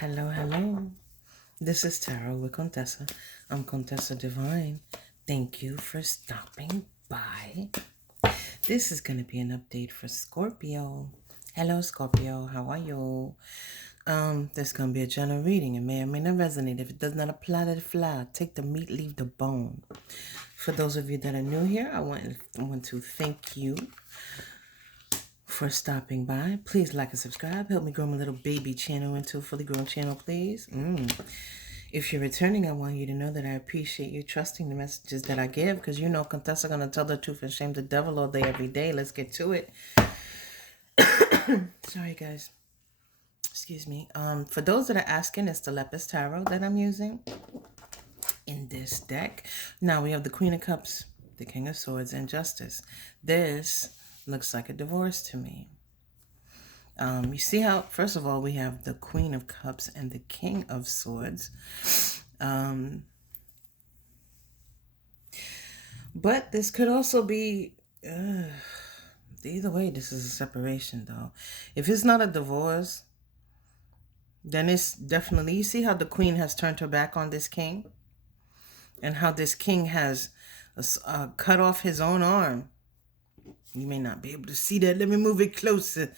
Hello, hello. This is Tarot with Contessa. I'm Contessa Divine. Thank you for stopping by. This is going to be an update for Scorpio. Hello, Scorpio. How are you? This is going to be a general reading. It may or may not resonate. If it does not apply, let it fly. Take the meat, leave the bone. For those of you that are new here, I want to thank you for stopping by. Please like and subscribe. Help me grow my little baby channel into a fully grown channel, please. If you're returning, I want you to know that I appreciate you trusting the messages that I give, because you know Contessa gonna tell the truth and shame the devil all day, every day. Let's get to it. Sorry, guys. Excuse me. For those that are asking, it's the Lepus Tarot that I'm using in this deck. Now we have the Queen of Cups, the King of Swords, and Justice. This looks like a divorce to me. You see how, first of all, we have the Queen of Cups and the King of Swords. But this could also be, either way, this is a separation, though. If it's not a divorce, then it's definitely, you see how the Queen has turned her back on this King? And how this King has cut off his own arm. You may not be able to see that. Let me move it closer.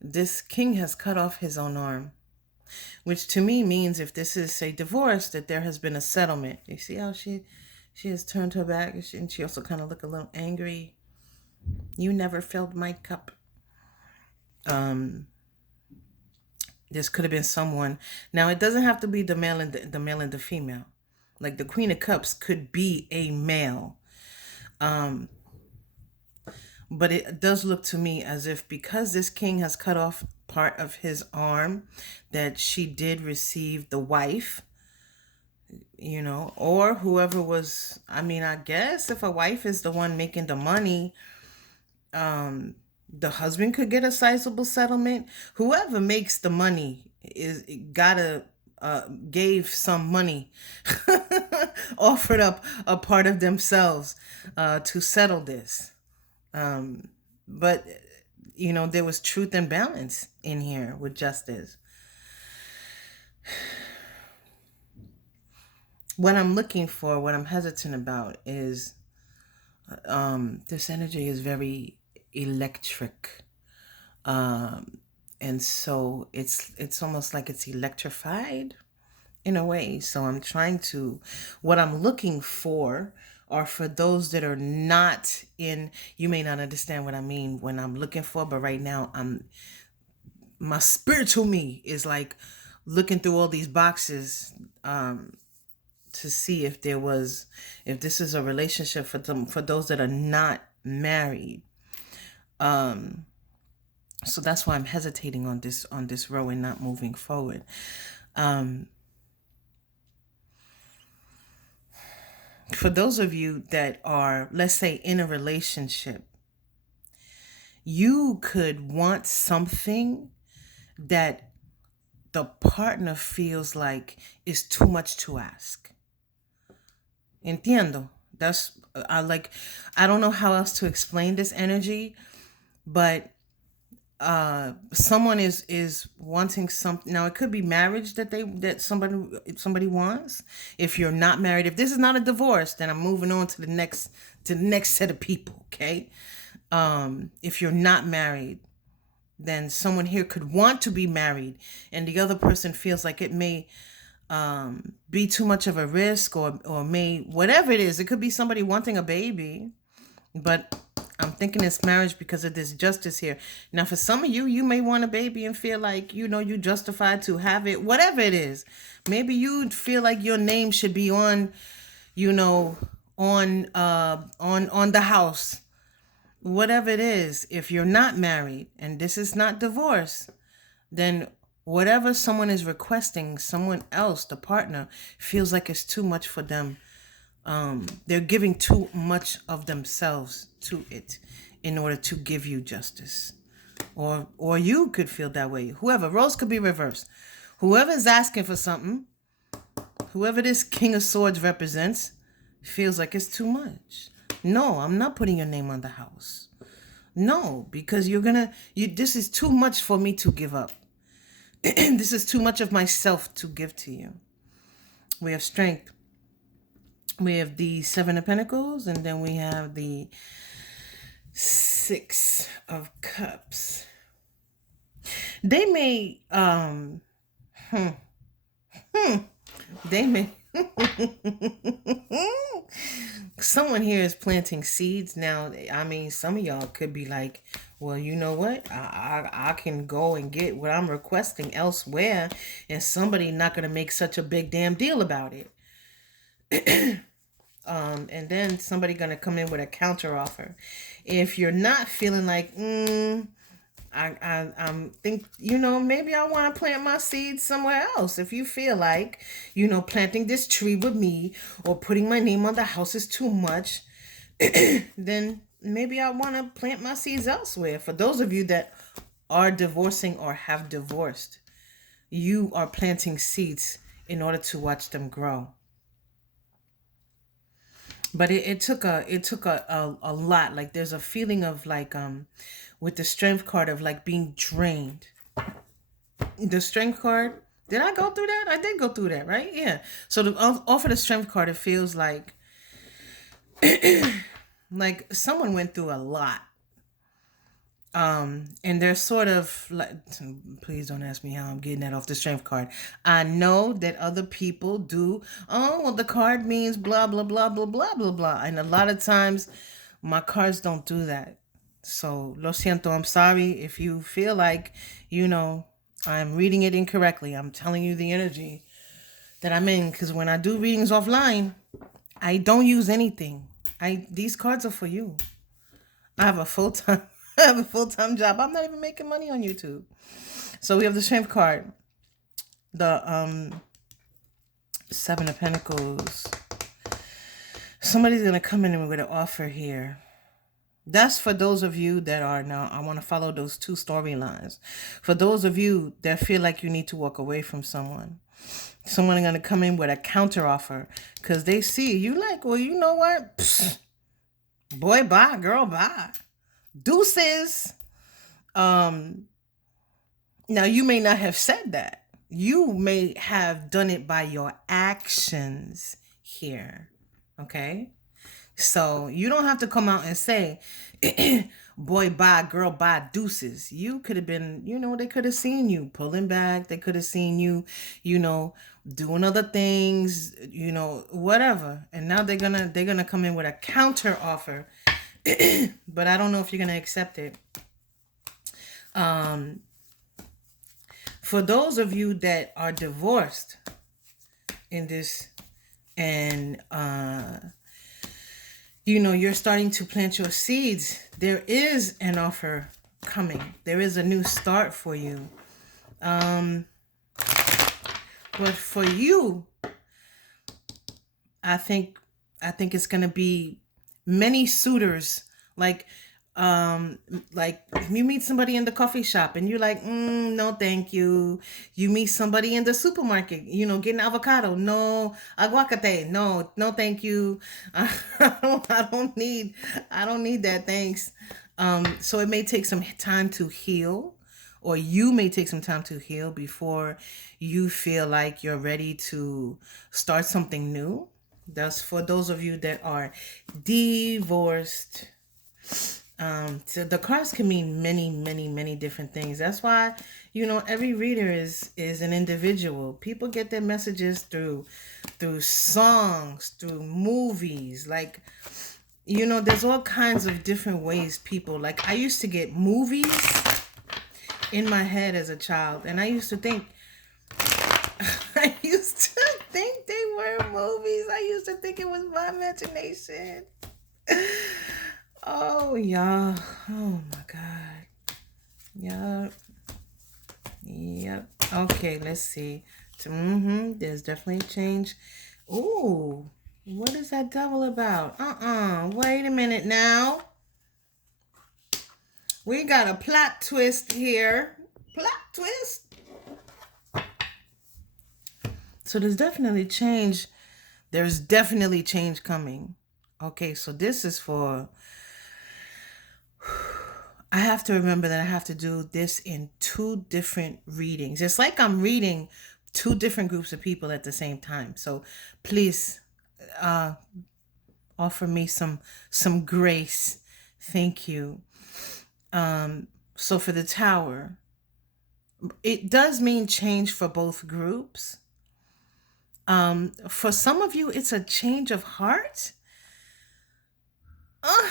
This King has cut off his own arm, which to me means if this is a divorce, that there has been a settlement. You see how she has turned her back, and she also kind of look a little angry. You never filled my cup. This could have been someone. Now it doesn't have to be the male and the female. Like the Queen of Cups could be a male. But it does look to me as if because this King has cut off part of his arm, that she did receive the wife, you know, or whoever was, I mean, I guess if a wife is the one making the money, the husband could get a sizable settlement. Whoever makes the money is gotta gave some money, offered up a part of themselves to settle this. But, you know, there was truth and balance in here with justice. What I'm looking for, what I'm hesitant about is this energy is very electric. And so it's almost like it's electrified in a way. So I'm trying to, what I'm looking for are for those that are not in, you may not understand what I mean when I'm looking for, but right now my spiritual me is like looking through all these boxes to see if this is a relationship for those that are not married. So that's why I'm hesitating on this row and not moving forward. For those of you that are, let's say, in a relationship, you could want something that the partner feels like is too much to ask. Entiendo. That's, I don't know how else to explain this energy, but someone is wanting something. Now it could be marriage that somebody wants. If you're not married, if this is not a divorce, then I'm moving on to the next set of people. Okay. If you're not married, then someone here could want to be married, and the other person feels like it may be too much of a risk, or may, whatever it is. It could be somebody wanting a baby, but I'm thinking it's marriage because of this justice here. Now, for some of you, you may want a baby and feel like, you know, you justified to have it, whatever it is. Maybe you feel like your name should be on, you know, on the house, whatever it is. If you're not married and this is not divorce, then whatever someone is requesting, someone else, the partner, feels like it's too much for them. They're giving too much of themselves to it in order to give you justice. Or you could feel that way. Whoever, roles could be reversed. Whoever's asking for something, whoever this King of Swords represents, feels like it's too much. No, I'm not putting your name on the house. No, because this is too much for me to give up. This is too much of myself to give to you. We have strength. We have the Seven of Pentacles, and then we have the Six of Cups. They may, they may, someone here is planting seeds. Now, I mean, some of y'all could be like, well, you know what? I can go and get what I'm requesting elsewhere, and somebody not going to make such a big damn deal about it. And then somebody going to come in with a counter offer. If you're not feeling like, I think, maybe I want to plant my seeds somewhere else. If you feel like, planting this tree with me or putting my name on the house is too much, then maybe I want to plant my seeds elsewhere. For those of you that are divorcing or have divorced, you are planting seeds in order to watch them grow. But it took a lot. Like there's a feeling of like with the strength card of like being drained. The strength card, did I go through that? I did go through that, right? Yeah. So off of the strength card, it feels like like someone went through a lot. And they're sort of like, please don't ask me how I'm getting that off the strength card. I know that other people do. Oh, well, the card means blah, blah, blah, blah, blah, blah, blah. And a lot of times my cards don't do that. So, lo siento, I'm sorry if you feel like, I'm reading it incorrectly. I'm telling you the energy that I'm in. Because when I do readings offline, I don't use anything. These cards are for you. I have a full-time job. I'm not even making money on YouTube. So we have the strength card. The Seven of Pentacles. Somebody's going to come in with an offer here. That's for those of you that are now, I want to follow those two storylines. For those of you that feel like you need to walk away from someone. Someone going to come in with a counter offer because they see you like, well, you know what? Psst. Boy, bye. Girl, bye. Deuces. Now you may not have said that. You may have done it by your actions here. Okay? So you don't have to come out and say, boy, bye, girl, bye, deuces. You could have been, they could have seen you pulling back. They could have seen you, doing other things, whatever. And now they're gonna come in with a counter offer. But I don't know if you're going to accept it. For those of you that are divorced in this and, you're starting to plant your seeds, there is an offer coming. There is a new start for you. But for you, I think it's going to be many suitors. Like if you meet somebody in the coffee shop and you're like, no, thank you. You meet somebody in the supermarket, getting avocado. No, aguacate. No, thank you. I don't need that. Thanks. So it may take some time to heal, or you may take some time to heal before you feel like you're ready to start something new. That's for those of you that are divorced. So the cards can mean many, many, many different things. That's why, every reader is an individual. People get their messages through songs, through movies. Like, there's all kinds of different ways people, like I used to get movies in my head as a child. And I used to think, they were movies. I used to think it was my imagination. Oh, y'all. Oh, my God. Yep. Okay, let's see. There's definitely a change. Ooh, what is that devil about? Wait a minute now. We got a plot twist here. Plot twist. So there's definitely change. There's definitely change coming. Okay, so this is for, I have to remember that I have to do this in two different readings. It's like I'm reading two different groups of people at the same time. So please offer me some grace. Thank you. So for the Tower, it does mean change for both groups. For some of you, it's a change of heart. Uh,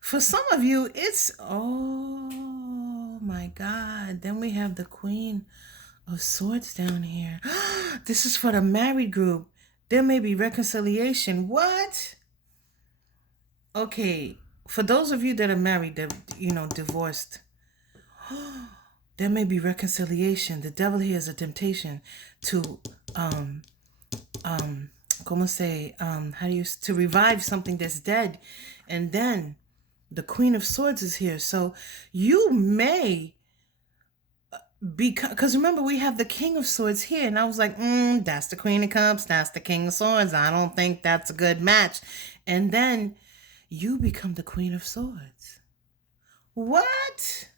for some of you, it's, oh my God. Then we have the Queen of Swords down here. This is for the married group. There may be reconciliation. What? Okay, for those of you that are married, that, divorced, there may be reconciliation. The devil here is a temptation to como say, to revive something that's dead. And then the Queen of Swords is here. So you may because remember, we have the King of Swords here, and I was like, that's the Queen of Cups, that's the King of Swords. I don't think that's a good match. And then you become the Queen of Swords. What?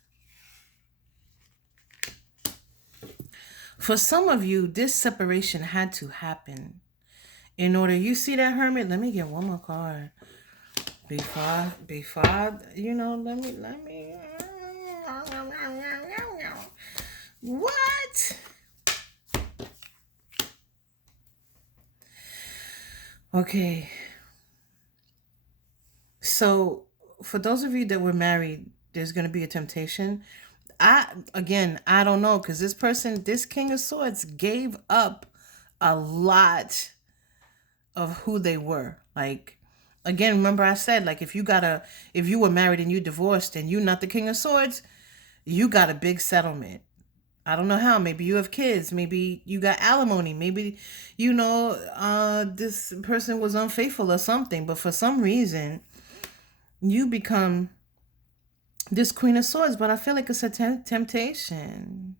For some of you, this separation had to happen in order. You see that, Hermit? Let me get one more card before let me. What? Okay. So for those of you that were married, there's going to be a temptation. I don't know, because this King of Swords gave up a lot of who they were. Like, again, remember I said, like, if you were married and you divorced and you're not the King of Swords, you got a big settlement. I don't know how. Maybe you have kids. Maybe you got alimony. Maybe, this person was unfaithful or something. But for some reason, you become this Queen of Swords. But I feel like it's a temptation.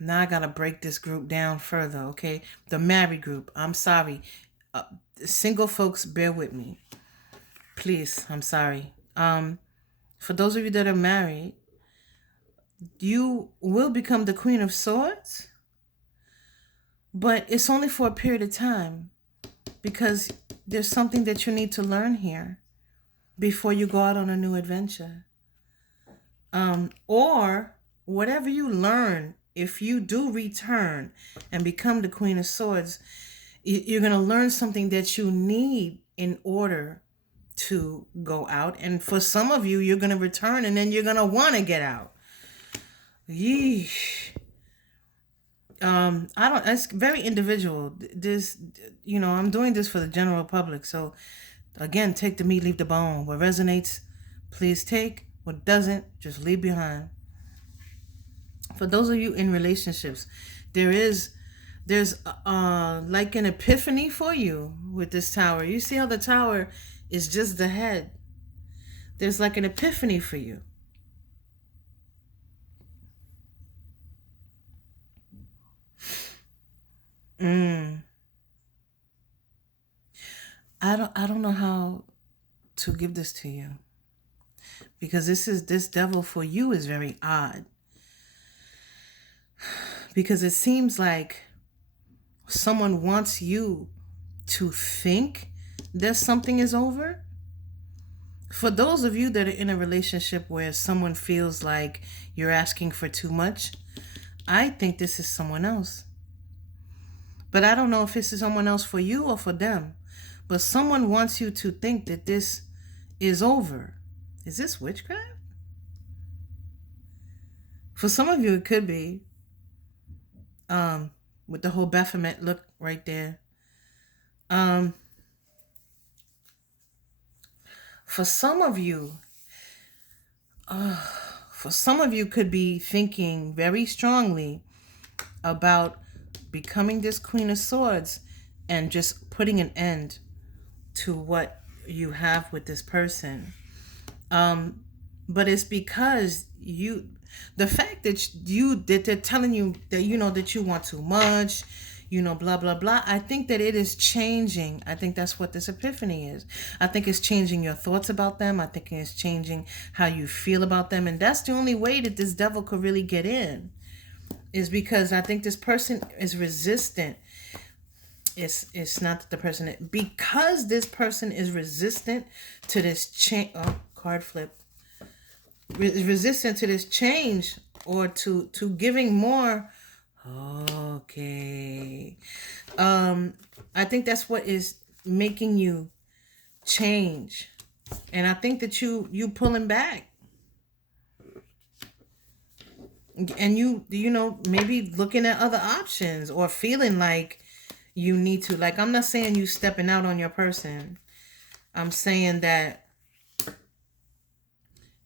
Now I got to break this group down further, okay? The married group. I'm sorry. Single folks, bear with me. Please, I'm sorry. For those of you that are married, you will become the Queen of Swords, but it's only for a period of time, because there's something that you need to learn here before you go out on a new adventure. Or whatever you learn, if you do return and become the Queen of Swords, you're going to learn something that you need in order to go out. And for some of you, you're going to return and then you're going to want to get out. Yeesh. It's very individual. This, I'm doing this for the general public. So again, take the meat, leave the bone. What resonates, please take. What doesn't, just leave behind. For those of you in relationships, there's like an epiphany for you with this Tower. You see how the Tower is just the head. There's like an epiphany for you. I don't know how to give this to you, because this devil for you is very odd, because it seems like someone wants you to think that something is over. For those of you that are in a relationship where someone feels like you're asking for too much, I think this is someone else. But I don't know if this is someone else for you or for them. But someone wants you to think that this is over. Is this witchcraft? For some of you, it could be. With the whole Baphomet look right there. For some of you, could be thinking very strongly about becoming this Queen of Swords and just putting an end to what you have with this person. But it's because the fact that they're telling you that that you want too much, blah, blah, blah. I think that it is changing. I think that's what this epiphany is. I think it's changing your thoughts about them. I think it's changing how you feel about them. And that's the only way that this devil could really get in, is because I think this person is resistant. It's not that the person, because this person is resistant to this change. Oh, card flip. Resistant to this change, or to giving more. Okay. I think that's what is making you change. And I think that you pulling back. And you maybe looking at other options, or feeling like you need to. Like, I'm not saying you stepping out on your person. I'm saying that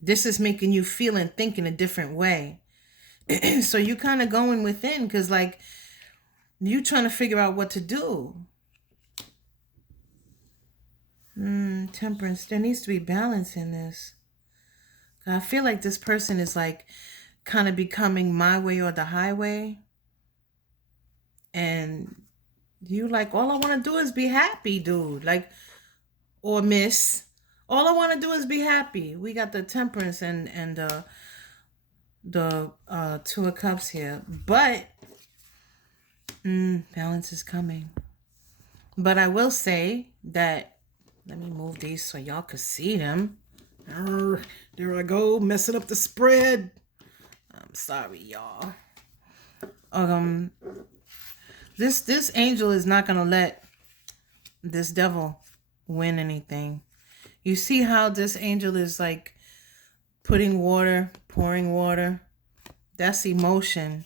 this is making you feel and think in a different way. So you kind of going within, because like you trying to figure out what to do. Temperance. There needs to be balance in this. I feel like this person is like kind of becoming my way or the highway. And you like, all I want to do is be happy, dude. Like, or miss. All I want to do is be happy. We got the Temperance and the Two of Cups here. But balance is coming. But I will say that, let me move these so y'all could see them. There I go, messing up the spread. I'm sorry, y'all. This angel is not gonna let this devil win anything. You see how this angel is like putting water, pouring water. That's emotion.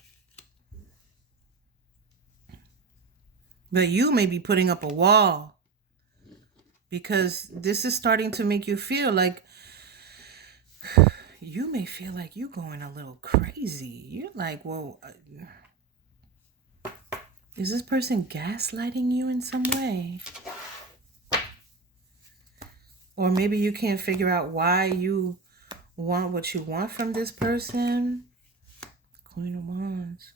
But you may be putting up a wall, because this is starting to make you feel like, you may feel like you're going a little crazy. You're like, well, is this person gaslighting you in some way? Or maybe you can't figure out why you want what you want from this person. Queen of Wands.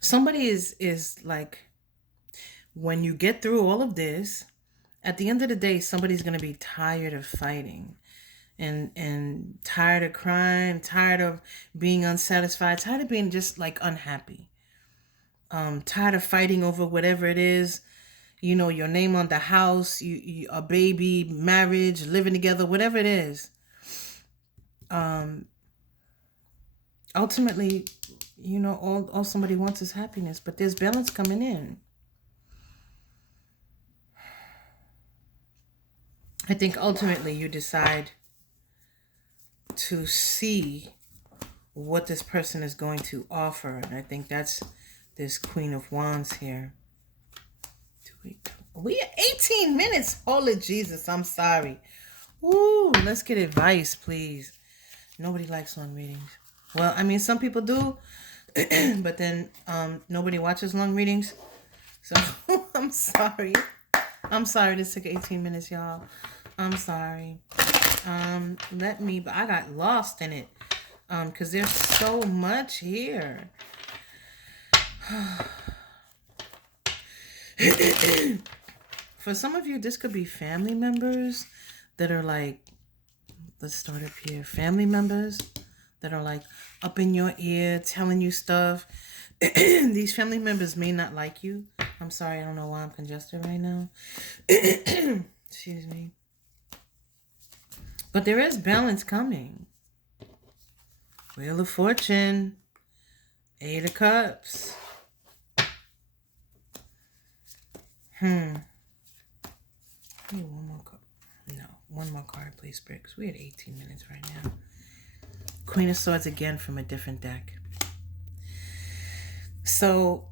Somebody is like, when you get through all of this, at the end of the day, somebody's going to be tired of fighting. And tired of crying, tired of being unsatisfied, tired of being just like unhappy. Tired of fighting over whatever it is, your name on the house, you a baby, marriage, living together, whatever it is. Ultimately, all somebody wants is happiness, but there's balance coming in. I think ultimately you decide to see what this person is going to offer. And I think that's this Queen of Wands here. We are 18 minutes. Holy Jesus, I'm sorry. Woo, let's get advice, please. Nobody likes long readings. Well, I mean, some people do, but then nobody watches long readings. So I'm sorry. I'm sorry this took 18 minutes, y'all. I'm sorry. But I got lost in it. Because there's so much here. For some of you, this could be family members that are like, let's start up here. Family members that are like up in your ear, telling you stuff. These family members may not like you. I'm sorry, I don't know why I'm congested right now. Excuse me. But there is balance coming. Wheel of Fortune. 8 of Cups. One more card. No, one more card, please, Bricks. We had 18 minutes right now. Queen of Swords again from a different deck. So,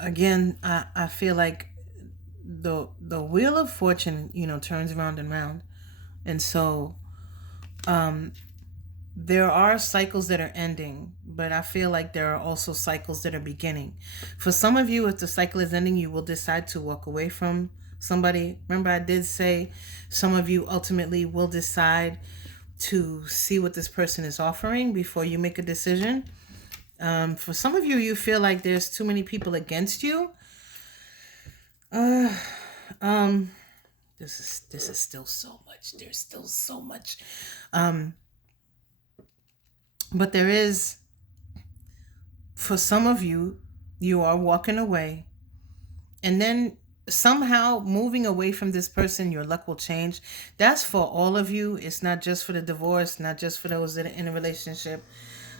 again, I feel like the Wheel of Fortune, turns round and round. And so, there are cycles that are ending, but I feel like there are also cycles that are beginning. For some of you, if the cycle is ending, you will decide to walk away from Somebody, remember I did say some of you ultimately will decide to see what this person is offering before you make a decision. For some of you, you feel like there's too many people against you. Uh, um, this is still so much. There's still so much. But there is, for some of you, you are walking away, and then somehow moving away from this person, your luck will change. That's for all of you. It's not just for the divorce, not just for those that are in a relationship.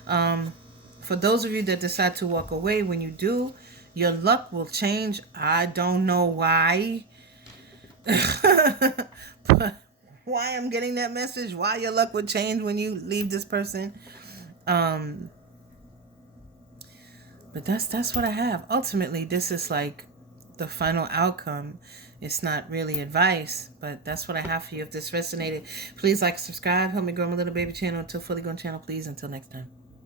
For those of you that decide to walk away, when you do, your luck will change. I don't know why. But why I'm getting that message, why your luck would change when you leave this person. But that's what I have. Ultimately, this is like the final outcome. It's not really advice, but that's what I have for you. If this resonated, please like, subscribe, help me grow my little baby channel to a fully grown channel, please. Until next time.